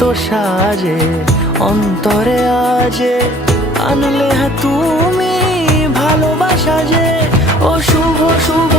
এত সাজে অন্তরে আজে আনলে তুমি ভালোবাসা যে ও শুভ শুভ